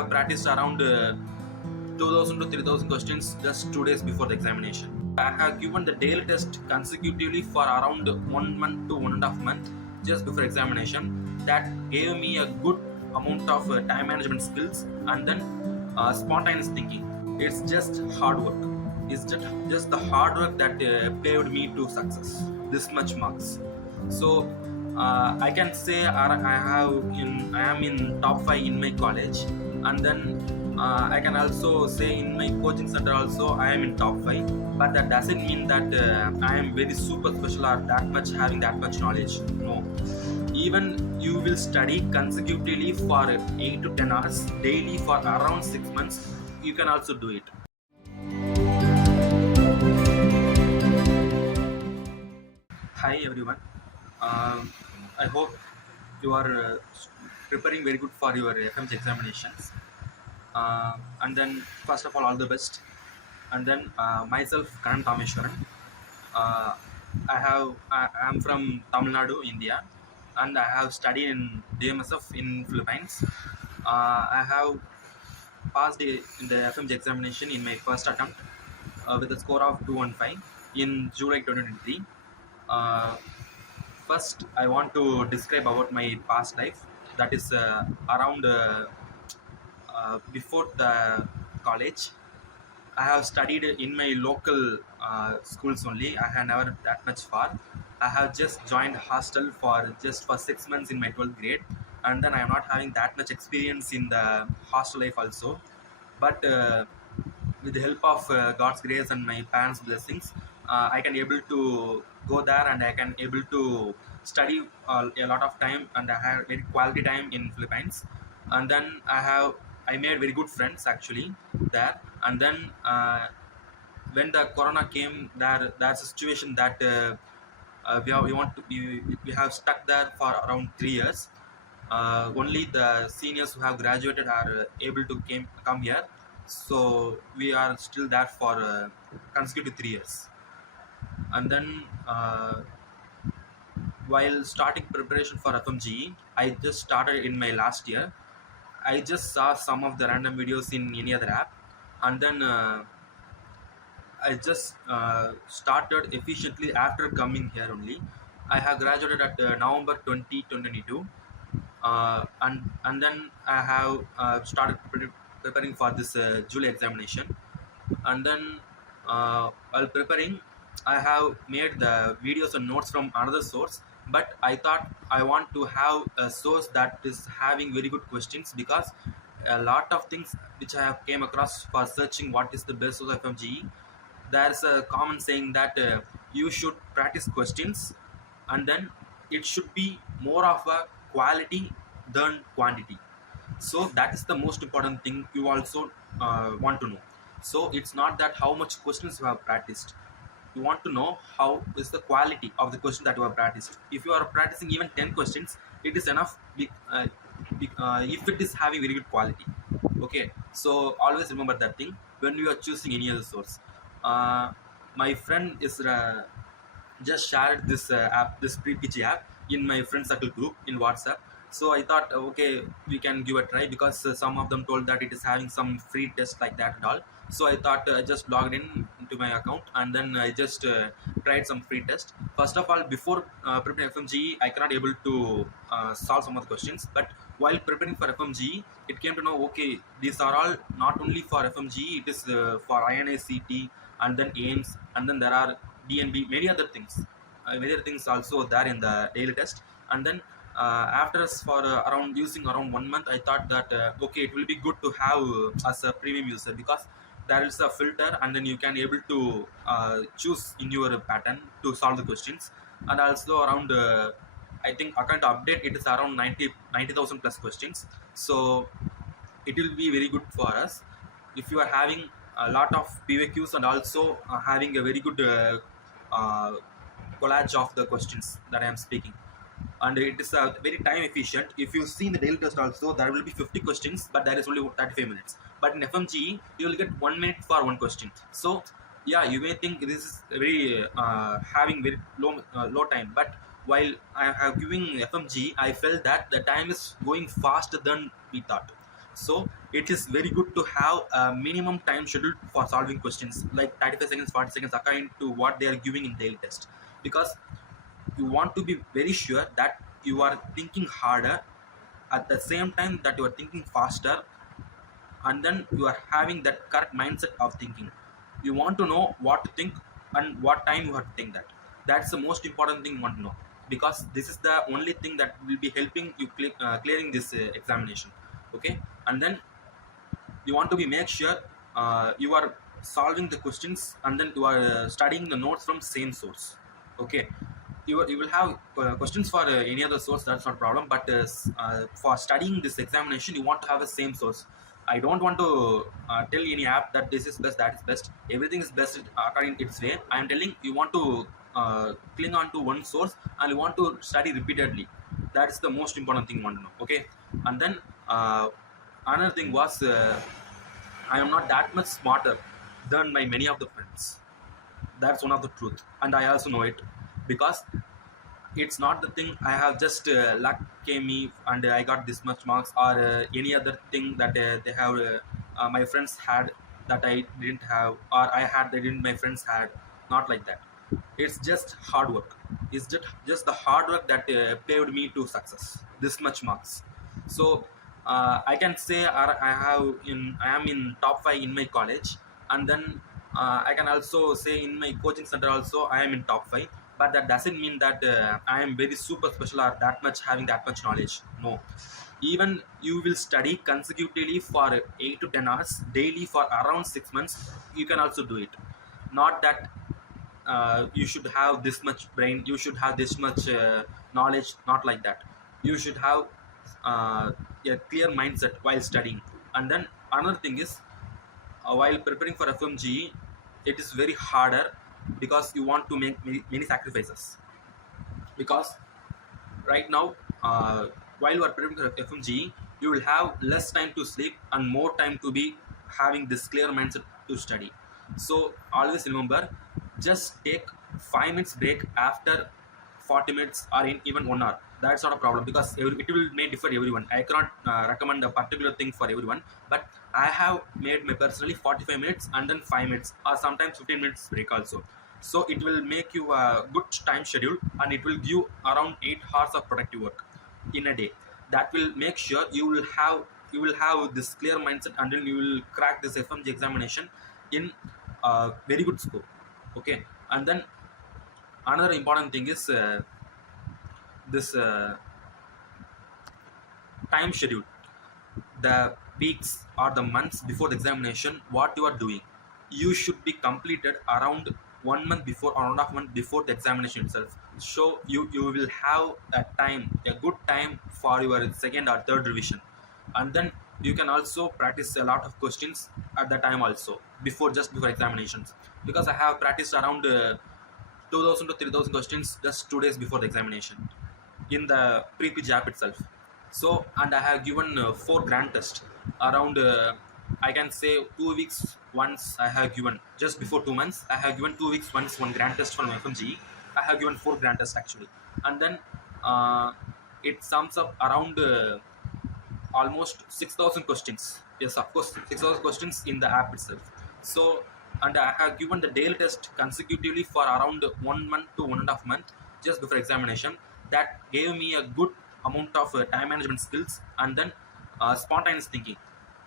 have practiced around 2000 to 3000 questions just 2 days before the examination. I have given the daily test consecutively for around 1 month to 1.5 months just before examination. That gave me a good amount of time management skills and then spontaneous thinking. It's just hard work. It's just the hard work that paved me to success. This much marks. So I can say I am in top 5 in my college, and then I can also say in my coaching center also I am in top 5. But that doesn't mean that I am very super special or that much having that much knowledge. No, even you will study consecutively for 8 to 10 hours daily for around 6 months. You can also do it. Hi everyone. Um, I hope you are preparing very good for your FMGE examinations. And then first of all the best. And then myself, Kannan Thameswaran. Uh, I am from Tamil Nadu, India, and I have studied in DMSF in Philippines. I have passed in the FMGE examination in my first attempt with a score of 215 in July 2023. Uh, First, I want to describe about my past life. That is around before the college. I have studied in my local schools only. I have never that much far. I have just joined hostel for 6 months in my 12th grade, and then I am not having that much experience in the hostel life also. But with the help of God's grace and my parents' blessings, I can able to go there and I can able to study a lot of time, and I have very quality time in Philippines. And then I made very good friends actually there. And then when the corona came, there's a situation that we have stuck there for around 3 years. Only the seniors who have graduated are able to come here, so we are still there for consecutive 3 years. And then while starting preparation for FMGE, I just started in my last year. I just saw some of the random videos in any other app, and then I just started efficiently after coming here only. I have graduated at November 2022, and then I have started preparing for this July examination. And then while preparing, I have made the videos and notes from another source, but I thought I want to have a source that is having very good questions, because a lot of things which I have came across for searching what is the best source of FMGE. There's a common saying that you should practice questions, and then it should be more of a quality than quantity. So that is the most important thing you also want to know. So it's not that how much questions you have practiced. You want to know how is the quality of the question that you have practiced. If you are practicing even 10 questions, it is enough if it is having very good quality. Okay, so always remember that thing when you are choosing any other source. uh, my friend is just shared this app, this pre-PG app, in my friend circle group in WhatsApp. So I thought, okay, we can give a try, because some of them told that it is having some free test like that and all. So I thought I just logged in into my account, and then I just tried some free test. First of all, before preparing FMGE, I cannot able to solve some of the questions. But while preparing for FMGE, it came to know, okay, these are all not only for FMGE, it is for INICET, and then AIMS, and then there are DNB, many other things also there in the daily test. And then after for around using around 1 month, I thought that okay, it will be good to have as a premium user, because there is a filter, and then you can able to choose in your pattern to solve the questions. And also around I think account update, it is around 90,000 plus questions. So it will be very good for us if you are having a lot of PVQs, and also having a very good uh, collage of the questions that I am speaking. And it is very time efficient. If you see in the daily test also, there will be 50 questions, but there is only 35 minutes. But in FMGE, you will get 1 minute for one question. So yeah, you may think this is very having very low time, but while I have giving FMGE, I felt that the time is going faster than we thought. So it is very good to have a minimum time schedule for solving questions like 35 seconds, 40 seconds according to what they are giving in daily test, because you want to be very sure that you are thinking harder at the same time that you are thinking faster, and then you are having that correct mindset of thinking. You want to know what to think and what time you have to think that. That's the most important thing you want to know, because this is the only thing that will be helping you clearing this examination. Okay, and then you want to be make sure you are solving the questions, and then you are studying the notes from same source. Okay, you will have questions for any other source, that's not a problem, but for studying this examination you want to have a same source. I don't want to tell any app that this is best, that is best, everything is best according to its way. I am telling you want to cling on to one source and you want to study repeatedly. That's the most important thing you want to know. Okay, and then another thing was I am not that much smarter than my many of the friends. That's one of the truth, and I also know it, because it's not the thing I have just luck came me and I got this much marks, or any other thing that they have my friends had that I didn't have, or I had they didn't my friends had. Not like that. It's just hard work. It's just the hard work that paved me to success. This much marks. So I can say I am in top 5 in my college, and then I can also say in my coaching center also I am in top 5. But that doesn't mean that I am very super special or that much having that much knowledge. No, even you will study consecutively for 8 to 10 hours daily for around 6 months, you can also do it. Not that you should have this much brain, you should have this much knowledge, not like that. You should have a clear mindset while studying. And then another thing is, while preparing for FMGE, it is very harder because you want to make many sacrifices. Because right now, while you are preparing for FMGE, you will have less time to sleep and more time to be having this clear mindset to study. So always remember, just take 5 minutes break after 40 minutes or in even 1 hour. That's not a problem, because it will may differ everyone. I cannot recommend a particular thing for everyone, but I have made my personally 45 minutes and then 5 minutes or sometimes 15 minutes break also. So it will make you a good time schedule, and it will give around 8 hours of productive work in a day. That will make sure you will have this clear mindset, and then you will crack this FMG examination in very good score. Okay, and then another important thing is this time schedule. The weeks or the months before the examination, what you are doing, you should be completed around 1 month before or 1.5 months before the examination itself. So you will have a good time for your second or third revision. And then you can also practice a lot of questions at the time also, just before examinations, because I have practiced around 2000 to 3000 questions just 2 days before the examination in the pre-PG app itself. So, and I have given 4 grand tests around, I can say 2 weeks once. I have given just before 2 months. I have given 2 weeks once 1 grand test from FMGE. I have given 4 grand tests actually, and then uh, it sums up around almost 6,000 questions. Yes, of course, 6,000 questions in the app itself. So, and I have given the daily test consecutively for around 1 month to 1.5 months just before examination. That gave me a good amount of time management skills, and then spontaneous thinking.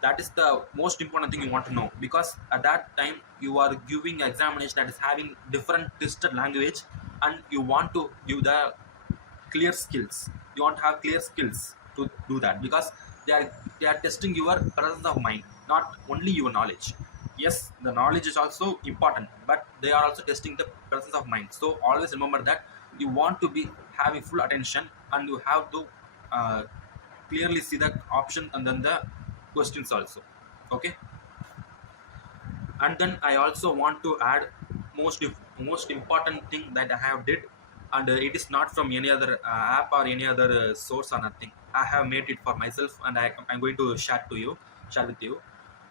That is the most important thing you want to know, because at that time you are giving an examination that is having different twisted language, and you want to give the clear skills. You want to have clear skills to do that, because they are testing your presence of mind, not only your knowledge. Yes, the knowledge is also important, but they are also testing the presence of mind. So always remember that you want to be having full attention, and you have to uh, clearly see the option and then the questions also. Okay, and then I also want to add most important thing that I have did, and it is not from any other app or any other source or nothing. I have made it for myself, and I'm going to share with you.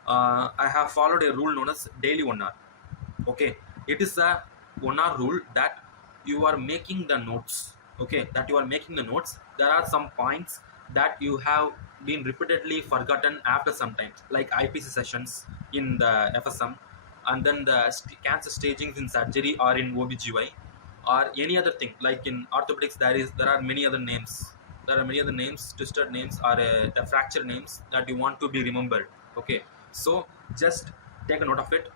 I have followed a rule known as daily 1 hour. Okay, it is a 1 hour rule that you are making the notes. Okay, that you are making the notes. There are some points that you have been repeatedly forgotten after some time, like IPC sessions in the FSM, and then the cancer stagings in surgery or in OBGY, or any other thing like in orthopedics. There are many other names. There are many other names, twisted names, or the fracture names that you want to be remembered. Okay, so just take a note of it.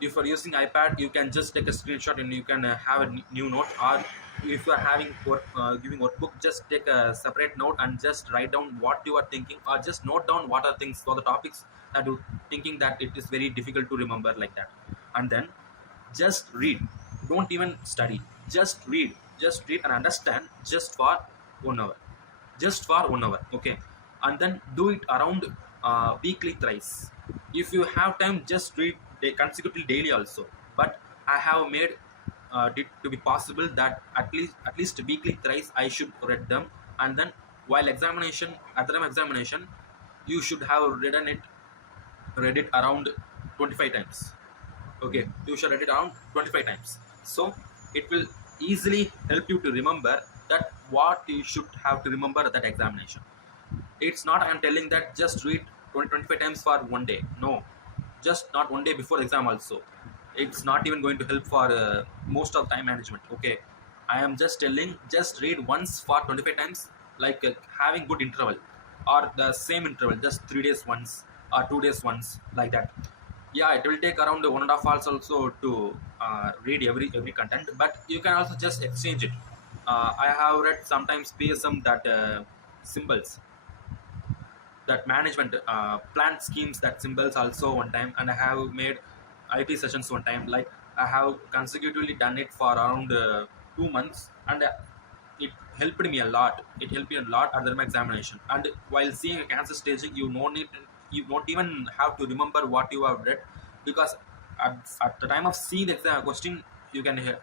If you're using iPad, you can just take a screenshot and you can have a new note. Or if you are having giving workbook, just take a separate note and just write down what you are thinking, or just note down what are things or the topics that you thinking that it is very difficult to remember, like that. And then just read. Don't even study. Just read. Just read and understand just for 1 hour. Just for 1 hour. Okay. And then do it around weekly thrice. If you have time, just read consecutively daily also. But I have made it to be possible that at least weekly thrice I should read them. And then while examination, at the time examination, you should have read it around 25 times. Okay, you should read it around 25 times. So it will easily help you to remember that what you should have to remember at that examination. It's not I'm telling that just read 25 times for 1 day. No, just not 1 day before exam also. It's not even going to help for most of time management. Okay, I am just telling just read once for 25 times, like having good interval, or the same interval, just 3 days once or 2 days once, like that. Yeah, it will take around 1.5 hours also to read every content, but you can also just exchange it. I have read sometimes PSM that symbols, that management plan schemes, that symbols also one time, and I have made IP sessions one time. Like I have consecutively done it for around 2 months, and it helped me a lot. It helped me a lot under my examination. And while seeing cancer staging, you don't even have to remember what you have read, because at the time of seeing the exam question, you can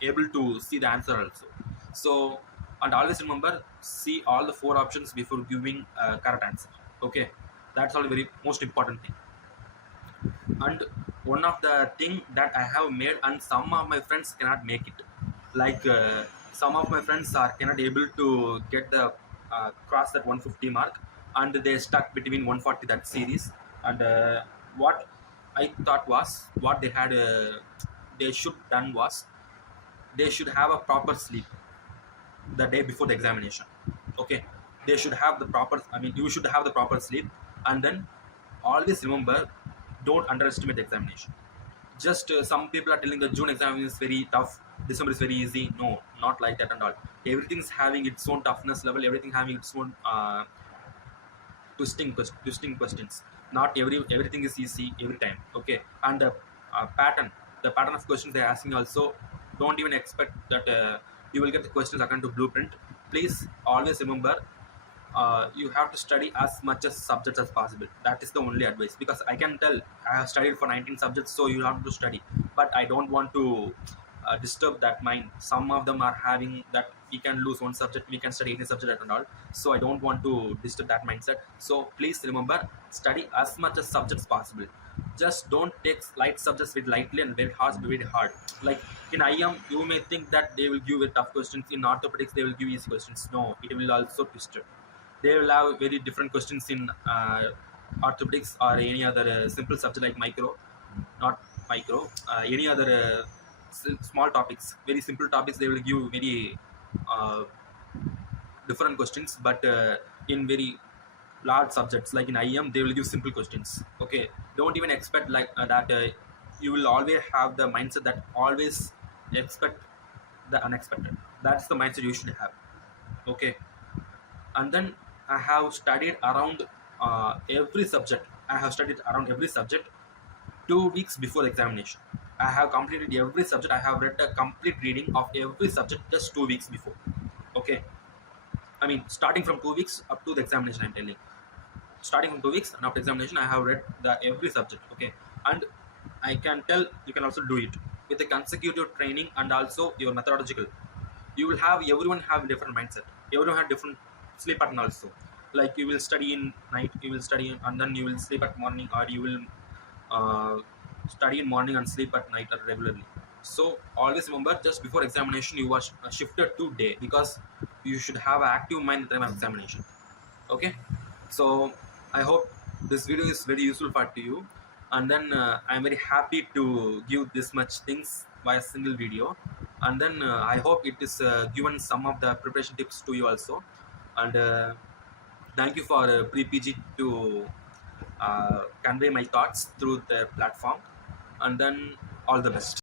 able to see the answer also. So, and always remember, see all the four options before giving correct answer. Okay, that's all very most important thing. And one of the thing that I have made, and some of my friends cannot make it, like some of my friends are cannot able to get the cross that 150 mark, and they stuck between 140, that series. And what I thought was, what they should done was, they should have a proper sleep the day before the examination. Okay, they should have the proper, I mean, you should have the proper sleep. And then always remember, don't underestimate the examination. Just some people are telling the June exam is very tough, December is very easy. No, not like that and all. Everything's having its own toughness level, everything having its own twisting questions. Not everything is easy every time. Okay, and the pattern of questions they're asking also, don't even expect that you will get the questions according to blueprint. Please always remember, you have to study as much as subjects as possible. That is the only advice, because I can tell I have studied for 19 subjects, so you have to study. But I don't want to disturb that mind. Some of them are having that we can lose one subject, we can study any subject and all. So I don't want to disturb that mindset. So please remember, study as much as subjects possible. Just don't take light subjects very lightly and very hard. Like in IM, you may think that they will give you tough questions. In orthopedics, they will give easy questions. No, it will also twist it. They will have very different questions in orthopedics or any other simple subject like micro, not micro, any other small topics, very simple topics. They will give very uh, different questions, but in very large subjects like in IM, they will give simple questions. Okay, don't even expect like that. You will always have the mindset that always expect the unexpected. That's the mindset you should have. Okay, and then I have studied around every subject. I have studied around every subject 2 weeks before the examination. I have completed every subject. I have read a complete reading of every subject just 2 weeks before. Okay, I mean starting from 2 weeks up to the examination. I'm telling, starting from 2 weeks and after examination, I have read the every subject. Okay, and I can tell you can also do it with a consecutive training and also your methodological. You will have, everyone have different mindset, everyone have different sleep pattern also. Like you will study in night, you will study and then you will sleep at morning, or you will uh, study in morning and sleep at night regularly. So always remember, just before examination you are shifted to day, because you should have an active mind at the time of examination. Okay, So I hope this video is very useful for to you, and then I'm very happy to give this much things by a single video, and then I hope it is given some of the preparation tips to you also, and thank you for pre-PG to convey my thoughts through the platform, and then all the best.